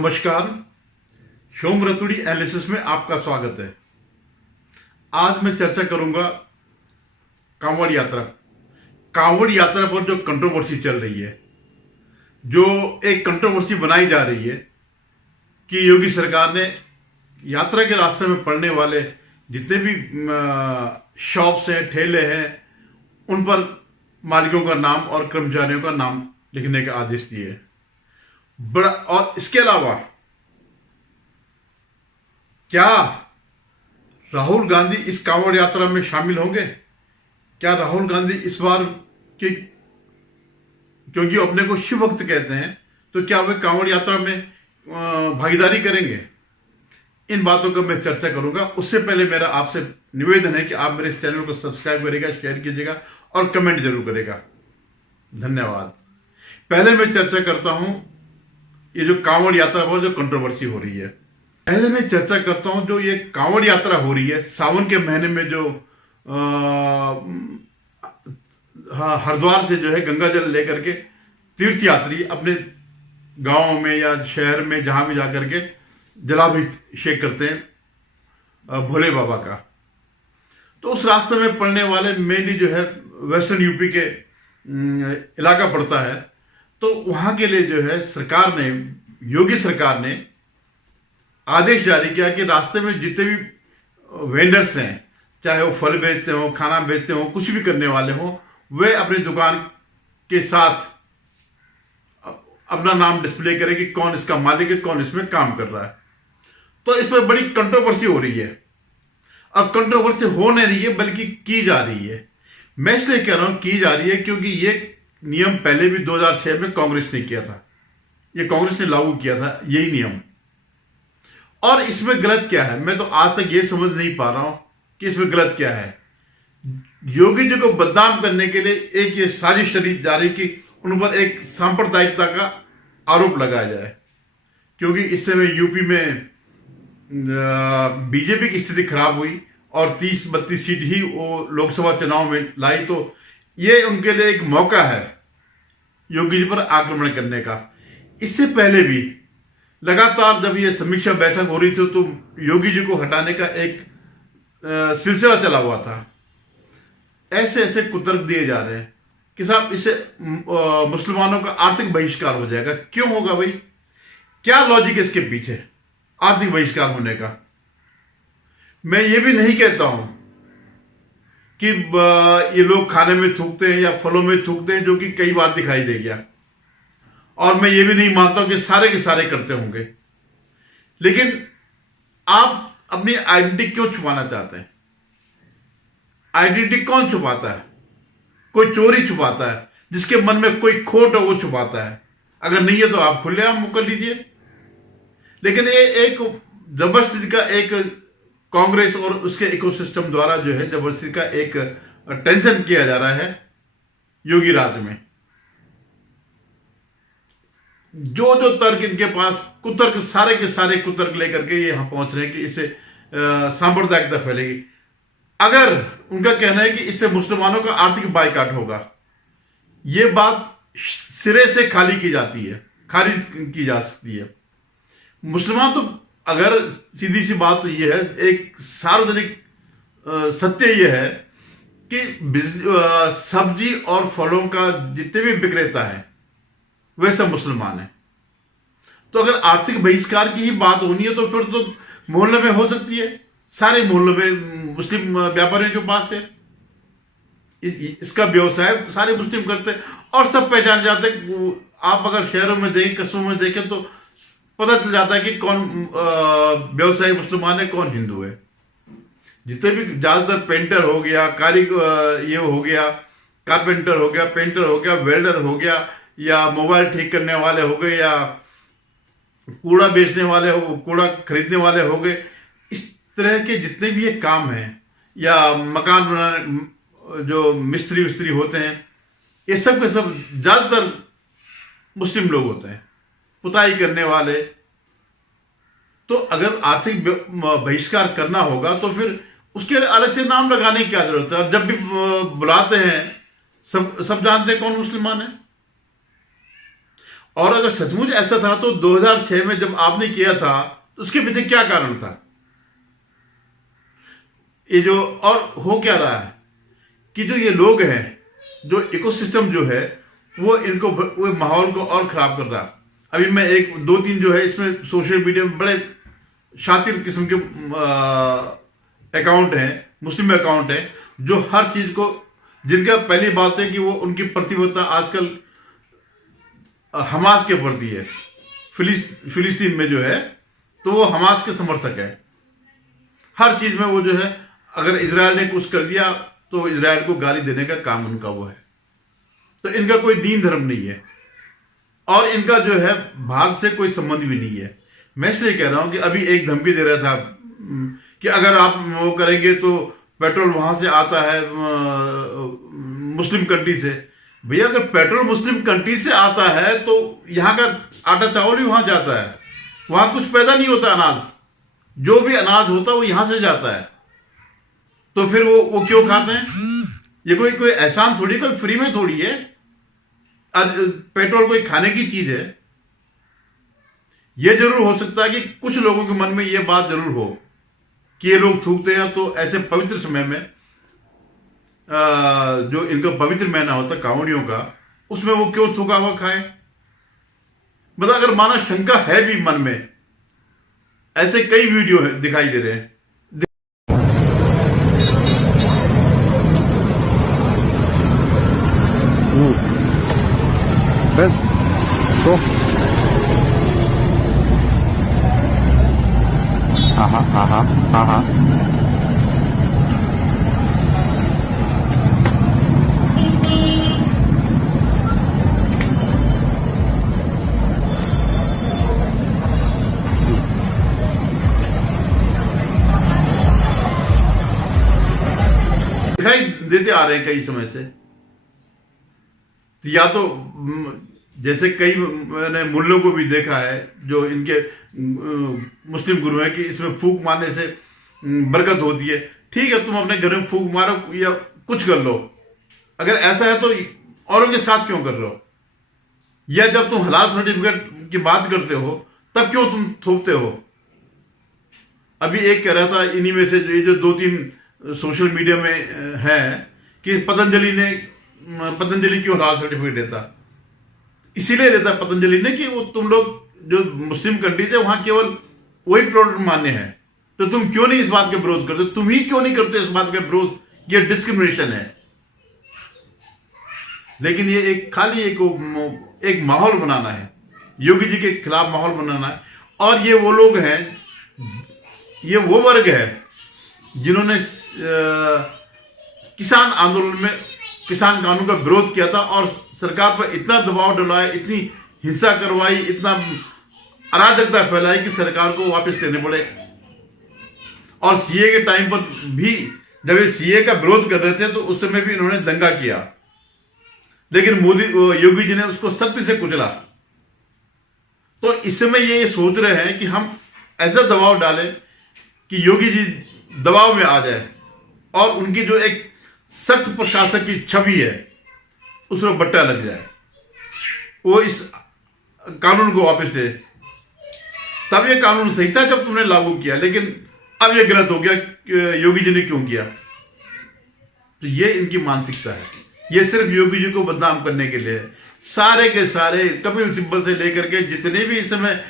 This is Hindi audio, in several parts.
नमस्कार, शोम रतुड़ी एनालिसिस में आपका स्वागत है। आज मैं चर्चा करूंगा कांवड़ यात्रा पर जो कंट्रोवर्सी चल रही है, जो एक कंट्रोवर्सी बनाई जा रही है कि योगी सरकार ने यात्रा के रास्ते में पड़ने वाले जितने भी शॉप्स हैं, ठेले हैं, उन पर मालिकों का नाम और कर्मचारियों का नाम लिखने का आदेश दिए हैं। और इसके अलावा क्या राहुल गांधी इस कांवड़ यात्रा में शामिल होंगे? क्या राहुल गांधी इस बार की, क्योंकि अपने को शिव भक्त कहते हैं, तो क्या वे कांवड़ यात्रा में भागीदारी करेंगे? इन बातों का मैं चर्चा करूंगा। उससे पहले मेरा आपसे निवेदन है कि आप मेरे इस चैनल को सब्सक्राइब करेगा, शेयर कीजिएगा और कमेंट जरूर करेगा। धन्यवाद। पहले मैं चर्चा करता हूं ये जो कांवड़ यात्रा पर जो कंट्रोवर्सी हो रही है। पहले मैं चर्चा करता हूं जो ये कांवड़ यात्रा हो रही है सावन के महीने में, जो हरिद्वार से जो है गंगा जल लेकर के तीर्थ यात्री अपने गांव में या शहर में जहां भी जाकर के जलाभिषेक करते हैं भोले बाबा का। तो उस रास्ते में पड़ने वाले मेनली जो है वेस्टर्न यूपी के इलाका पड़ता है। तो वहां के लिए जो है सरकार ने, योगी सरकार ने आदेश जारी किया कि रास्ते में जितने भी वेंडर्स हैं, चाहे वो फल बेचते हो, खाना बेचते हो, कुछ भी करने वाले हो, वे अपनी दुकान के साथ अपना नाम डिस्प्ले करें कि कौन इसका मालिक है, कौन इसमें काम कर रहा है। तो इस पर बड़ी कंट्रोवर्सी हो रही है। और कंट्रोवर्सी हो नहीं रही है बल्कि की जा रही है। मैं इसलिए कह रहा हूं की जा रही है क्योंकि ये नियम पहले भी 2006 में कांग्रेस ने किया था। ये कांग्रेस ने लागू किया था यही नियम। और इसमें गलत क्या है? मैं तो आज तक ये समझ नहीं पा रहा हूं कि इसमें गलत क्या है। योगी जी को बदनाम करने के लिए एक ये साजिश जारी की, उन पर एक सांप्रदायिकता का आरोप लगाया जाए, क्योंकि इस समय यूपी में बीजेपी की स्थिति खराब हुई और 30-32 सीट ही वो लोकसभा चुनाव में लाई। तो ये उनके लिए एक मौका है योगी जी पर आक्रमण करने का। इससे पहले भी लगातार जब ये समीक्षा बैठक हो रही थी तो योगी जी को हटाने का एक सिलसिला चला हुआ था। ऐसे ऐसे कुतर्क दिए जा रहे हैं कि साहब इससे मुसलमानों का आर्थिक बहिष्कार हो जाएगा। क्यों होगा भाई? क्या लॉजिक है इसके पीछे आर्थिक बहिष्कार होने का? मैं ये भी नहीं कहता हूं कि ये लोग खाने में थूकते हैं या फलों में थूकते हैं, जो कि कई बार दिखाई दे गया। और मैं ये भी नहीं मानता हूं कि सारे के सारे करते होंगे। लेकिन आप अपनी आइडेंटिटी क्यों छुपाना चाहते हैं? आइडेंटिटी कौन छुपाता है? कोई चोरी छुपाता है, जिसके मन में कोई खोट है वो छुपाता है। अगर नहीं है तो आप खुलेआम मुकर लीजिए। लेकिन ये एक जबरदस्ती का एक कांग्रेस और उसके इकोसिस्टम द्वारा जो है जबरदस्ती का एक टेंशन किया जा रहा है योगी राज में। जो जो तर्क इनके पास, कुतर्क, सारे के सारे कुतर्क लेकर के ये यहां पहुंच रहे हैं कि इससे सांप्रदायिकता फैलेगी। अगर उनका कहना है कि इससे मुसलमानों का आर्थिक बाइकाट होगा, यह बात सिरे से खाली की जाती है, खारिज की जा सकती है। मुसलमान तो, अगर सीधी सी बात तो यह है, एक सार्वजनिक सत्य यह है कि सब्जी और फलों का जितने भी विक्रेता है वे सब मुसलमान हैं। तो अगर आर्थिक बहिष्कार की ही बात होनी है तो फिर तो मोहल्ले में हो सकती है। सारे मोहल्लों में मुस्लिम व्यापारियों के पास है, इसका व्यवसाय सारे मुस्लिम करते हैं और सब पहचान जाते हैं। आप अगर शहरों में देखें, कस्बों में देखें तो पता चल जाता है कि कौन व्यवसायी मुसलमान है, कौन हिंदू है। जितने भी ज्यादातर पेंटर हो गया, कारीगर ये हो गया, कारपेंटर हो गया, पेंटर हो गया, वेल्डर हो गया, या मोबाइल ठीक करने वाले हो गए, या कूड़ा बेचने वाले हो, कूड़ा खरीदने वाले हो गए, इस तरह के जितने भी ये काम हैं, या मकान बनाने जो मिस्त्री विस्त्री होते हैं, ये सब के सब ज्यादातर मुस्लिम लोग होते हैं, पुताई करने वाले। तो अगर आर्थिक बहिष्कार करना होगा तो फिर उसके अलग से नाम लगाने की क्या जरूरत है? और जब भी बुलाते हैं सब जानते हैं कौन मुसलमान है। और अगर सचमुच ऐसा था तो 2006 में जब आपने किया था तो उसके पीछे क्या कारण था? ये जो और हो क्या रहा है कि जो ये लोग हैं, जो इकोसिस्टम जो है वो इनको वो माहौल को और खराब कर रहा है। अभी मैं एक दो तीन जो है इसमें सोशल मीडिया में बड़े शातिर किस्म के अकाउंट हैं, मुस्लिम अकाउंट हैं, जो हर चीज को, जिनका पहली बात है कि वो उनकी प्रतिबद्धता आजकल हमास के प्रति है। फिलिस्तीन में जो है तो वो हमास के समर्थक है। हर चीज में वो जो है, अगर इजराइल ने कुछ कर दिया तो इजराइल को गाली देने का काम उनका वो है। तो इनका कोई दीन धर्म नहीं है और इनका जो है भारत से कोई संबंध भी नहीं है। मैं इसलिए कह रहा हूं कि अभी एक धमकी दे रहा था कि अगर आप वो करेंगे तो पेट्रोल वहां से आता है मुस्लिम कंट्री से। भैया अगर पेट्रोल मुस्लिम कंट्री से आता है तो यहाँ का आटा चावल भी वहां जाता है, वहां कुछ पैदा नहीं होता। अनाज, जो भी अनाज होता है वो यहां से जाता है, तो फिर वो क्यों खाते हैं? ये कोई एहसान थोड़ी, कोई फ्री में थोड़ी है। पेट्रोल कोई खाने की चीज है। ये जरूर हो सकता है कि कुछ लोगों के मन में ये बात जरूर हो कि ये लोग थूकते हैं तो ऐसे पवित्र समय में जो इनका पवित्र महीना होता है कांवड़ियों का, उसमें वो क्यों थूका हुआ खाए? मतलब अगर माना शंका है भी मन में, ऐसे कई वीडियो दिखाई दे रहे हैं। तो हाँ दिखाई देते आ रहे हैं कई समय से। या तो जैसे कई मैंने मुल्लों को भी देखा है जो इनके मुस्लिम गुरु हैं कि इसमें फूंक मारने से बरकत होती है। ठीक है, तुम अपने घर में फूंक मारो या कुछ कर लो, अगर ऐसा है तो औरों के साथ क्यों कर रहे हो? या जब तुम हलाल सर्टिफिकेट की बात करते हो तब क्यों तुम थोपते हो? अभी एक कह रहा था इन्हीं में से जो दो तीन सोशल मीडिया में है कि पतंजलि क्यों हलाल सर्टिफिकेट देता? इसीलिए लेता पतंजलि ने कि वो तुम लोग जो मुस्लिम कंट्रीज है वहां केवल वही प्रोडक्ट मान्य है, तो तुम क्यों नहीं इस बात का विरोध करते? तुम ही क्यों नहीं करते इस बात का विरोध? ये डिस्क्रिमिनेशन है। लेकिन ये एक खाली एक माहौल बनाना है, योगी जी के खिलाफ माहौल बनाना है। और ये वो लोग हैं, ये वो वर्ग है जिन्होंने किसान आंदोलन में किसान कानून का विरोध किया था और सरकार पर इतना दबाव डलाया, इतनी हिंसा करवाई, इतना अराजकता फैलाई कि सरकार को वापस लेने पड़े। और सीए के टाइम पर भी जब ये सीए का विरोध कर रहे थे तो उस समय भी इन्होंने दंगा किया, लेकिन योगी जी ने उसको सख्ती से कुचला। तो इस समय ये सोच रहे हैं कि हम ऐसा दबाव डालें कि योगी जी दबाव में आ जाए और उनकी जो एक सख्त प्रशासक की छवि है उसमें बट्टा लग जाए, वो इस कानून को वापस दे। तब ये कानून सही था जब तुमने लागू किया, लेकिन अब ये गलत हो गया, योगी जी ने क्यों किया? तो ये इनकी मानसिकता है। ये सिर्फ योगी जी को बदनाम करने के लिए है। सारे के सारे कपिल सिब्बल से लेकर के जितने भी इस समय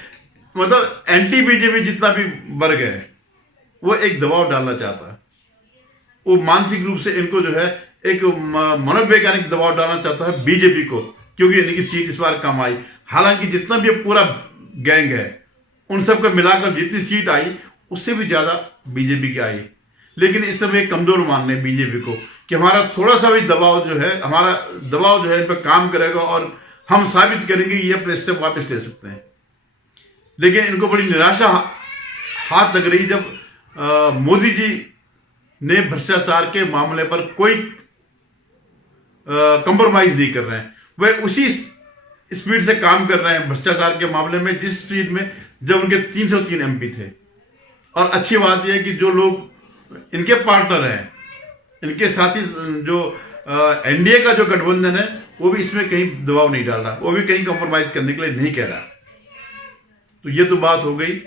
मतलब एंटी बीजेपी जितना भी वर्ग है वो एक दबाव डालना चाहता है। वो मानसिक रूप से इनको जो है एक मनोवैज्ञानिक दबाव डालना चाहता है बीजेपी को, क्योंकि इनकी सीट इस बार कम आई। हालांकि जितना भी पूरा गैंग है उन सब का मिलाकर जितनी सीट आई उससे भी ज्यादा बीजेपी की आई, लेकिन इस समय कमजोर मान रहे बीजेपी को कि हमारा थोड़ा सा भी दबाव जो है, हमारा दबाव जो है इन पर काम करेगा और हम साबित करेंगे ये अपने स्टेप वापस ले सकते हैं। लेकिन इनको बड़ी निराशा हाथ लग रही जब मोदी जी ने भ्रष्टाचार के मामले पर कोई कंप्रोमाइज नहीं कर रहे हैं। वह उसी स्पीड से काम कर रहे हैं भ्रष्टाचार के मामले में जिस स्पीड में जब उनके 303 एमपी थे। और अच्छी बात यह है कि जो लोग इनके पार्टनर हैं, इनके साथी जो एनडीए का जो गठबंधन है वो भी इसमें कहीं दबाव नहीं डाल रहा, वो भी कहीं कॉम्प्रोमाइज करने के लिए नहीं कह रहा। तो ये तो बात हो गई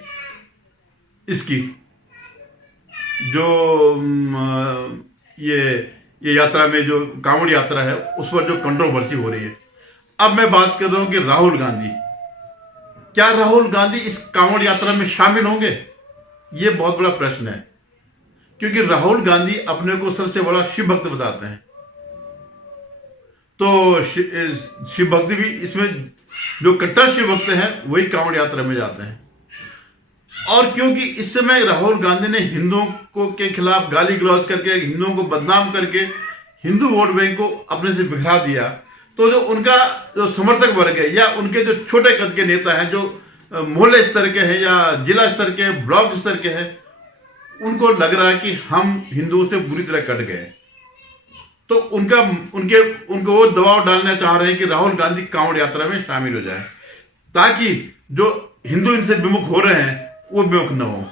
इसकी, जो ये यात्रा में जो कांवड़ यात्रा है उस पर जो कंट्रोवर्सी हो रही है। अब मैं बात कर रहा हूं कि राहुल गांधी, क्या राहुल गांधी इस कांवड़ यात्रा में शामिल होंगे? ये बहुत बड़ा प्रश्न है, क्योंकि राहुल गांधी अपने को सबसे बड़ा शिव भक्त बताते हैं। तो शिव भक्ति भी इसमें, जो कट्टर शिव भक्त हैं वही कांवड़ यात्रा में जाते हैं। और क्योंकि इस समय राहुल गांधी ने हिंदुओं को के खिलाफ गाली गलौज करके, हिंदुओं को बदनाम करके हिंदू वोट बैंक को अपने से बिखरा दिया, तो जो उनका जो समर्थक वर्ग है या उनके जो छोटे कद के नेता हैं, जो मोहल्ले स्तर के हैं या जिला स्तर के, ब्लॉक स्तर के हैं, उनको लग रहा है कि हम हिंदुओं से बुरी तरह कट गए। तो उनको वो दबाव डालना चाह रहे हैं कि राहुल गांधी कांवड़ यात्रा में शामिल हो जाए, ताकि जो हिंदू इनसे विमुख हो रहे हैं वो विमुख न हो।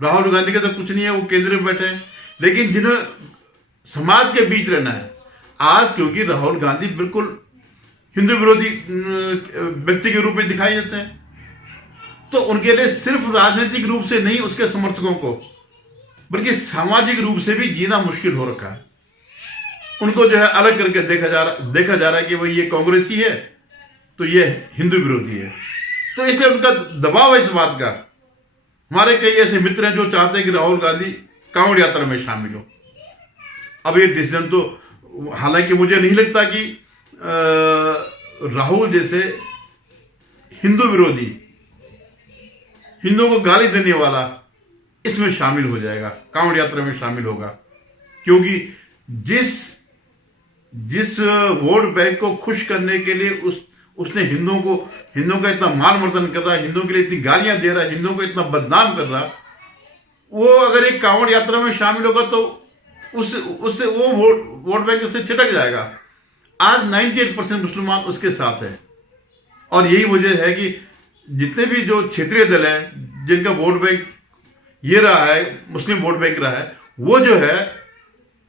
राहुल गांधी का तो कुछ नहीं है, वो केंद्र में बैठे हैं, लेकिन जिन्हें समाज के बीच रहना है आज, क्योंकि राहुल गांधी बिल्कुल हिंदू विरोधी व्यक्ति के रूप में दिखाई देते हैं, तो उनके लिए सिर्फ राजनीतिक रूप से नहीं उसके समर्थकों को, बल्कि सामाजिक रूप से भी जीना मुश्किल हो रखा है। उनको जो है अलग करके देखा जा रहा है कि भाई ये कांग्रेसी है तो ये हिंदू विरोधी है। तो इसलिए उनका दबाव है इस बात का। हमारे कई ऐसे मित्र हैं जो चाहते हैं कि राहुल गांधी कांवड़ यात्रा में शामिल हो। अब ये डिसीजन तो, हालांकि मुझे नहीं लगता कि राहुल जैसे हिंदू विरोधी, हिंदुओं को गाली देने वाला इसमें शामिल हो जाएगा, कांवड़ यात्रा में शामिल होगा, क्योंकि जिस वोट बैंक को खुश करने के लिए उसने हिंदुओं का इतना मान मर्दन कर रहा है, हिंदुओं के लिए इतनी गालियां दे रहा है, हिंदुओं को इतना बदनाम कर रहा, वो अगर एक कांवड़ यात्रा में शामिल होगा तो उससे वो वोट बैंक से छिटक जाएगा। आज 98% मुसलमान उसके साथ है, और यही वजह है कि जितने भी जो क्षेत्रीय दल हैं जिनका वोट बैंक ये रहा है, मुस्लिम वोट बैंक रहा है, वो जो है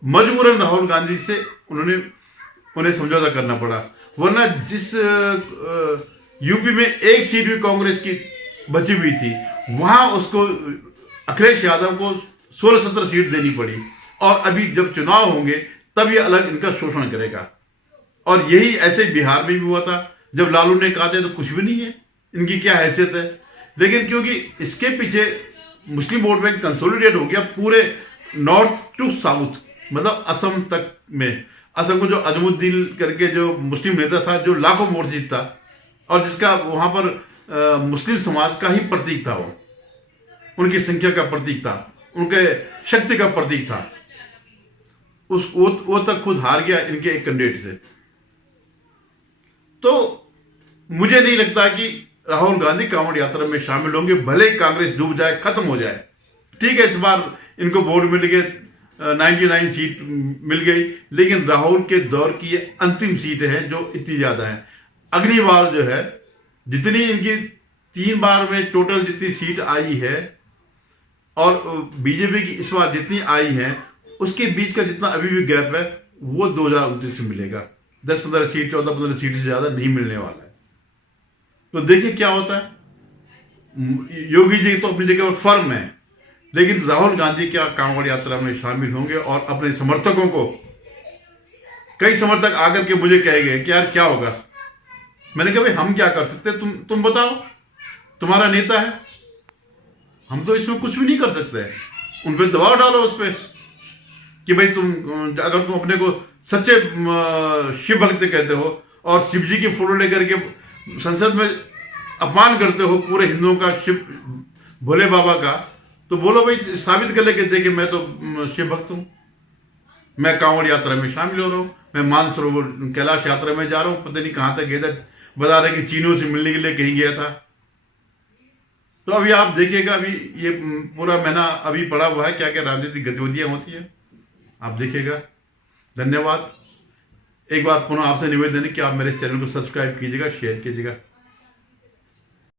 मजबूरन राहुल गांधी से उन्हें समझौता करना पड़ा। वरना जिस यूपी में एक सीट भी कांग्रेस की बची हुई थी, वहां उसको अखिलेश यादव को 16-17 सीट देनी पड़ी, और अभी जब चुनाव होंगे तब ये अलग इनका शोषण करेगा। और यही ऐसे बिहार में भी हुआ था, जब लालू ने कहा था तो कुछ भी नहीं है, इनकी क्या हैसियत है। लेकिन क्योंकि इसके पीछे मुस्लिम वोट बैंक कंसोलिडेट हो गया पूरे नॉर्थ टू साउथ, मतलब असम तक में। असम को जो अजमुद्दीन करके जो मुस्लिम नेता था, जो लाखों वोट जीतता, और जिसका वहां पर मुस्लिम समाज का ही प्रतीक था, वो उनकी संख्या का प्रतीक था, उनके शक्ति का प्रतीक था, वो तक खुद हार गया इनके एक कैंडिडेट से। तो मुझे नहीं लगता कि राहुल गांधी कांवड़ यात्रा में शामिल होंगे, भले ही कांग्रेस डूब जाए, खत्म हो जाए। ठीक है, इस बार इनको वोट मिल गए, 99 सीट मिल गई, लेकिन राहुल के दौर की ये अंतिम सीट है जो इतनी ज्यादा है। अगली बार जो है, जितनी इनकी 3 बार में टोटल जितनी सीट आई है, और बीजेपी की इस बार जितनी आई है, उसके बीच का जितना अभी भी गैप है वो 2029 में मिलेगा। 10-15 सीट, 14-15 सीट से ज्यादा नहीं मिलने वाला है। तो देखिए क्या होता है। योगी जी तो अपनी जगह पर फर्म है, लेकिन राहुल गांधी क्या कांवड़ यात्रा में शामिल होंगे? और अपने समर्थकों को, कई समर्थक आकर के मुझे कहेंगे कि यार क्या होगा। मैंने कहा भाई हम क्या कर सकते, तुम बताओ, तुम्हारा नेता है, हम तो इसमें कुछ भी नहीं कर सकते। उन पर दबाव डालो उस पर कि भाई अगर तुम अपने को सच्चे शिव भक्त कहते हो और शिव जी की फोटो लेकर के संसद में अपमान करते हो पूरे हिंदुओं का, शिव भोले बाबा का, तो बोलो भाई, साबित कर लेके देखे मैं तो शिव भक्त हूं, मैं कांवड़ यात्रा में शामिल हो रहा हूं, मैं मानसरोवर कैलाश यात्रा में जा रहा हूं, पता नहीं कहां तक गया था, बता रहे कि चीनों से मिलने के लिए कहीं गया था। तो अभी आप देखिएगा, अभी ये पूरा महीना अभी पड़ा हुआ है, क्या क्या राजनीतिक गतिविधियां होती है, आप देखिएगा। धन्यवाद। एक बार पुनः आपसे निवेदन है कि आप मेरे चैनल को सब्सक्राइब कीजिएगा, शेयर कीजिएगा।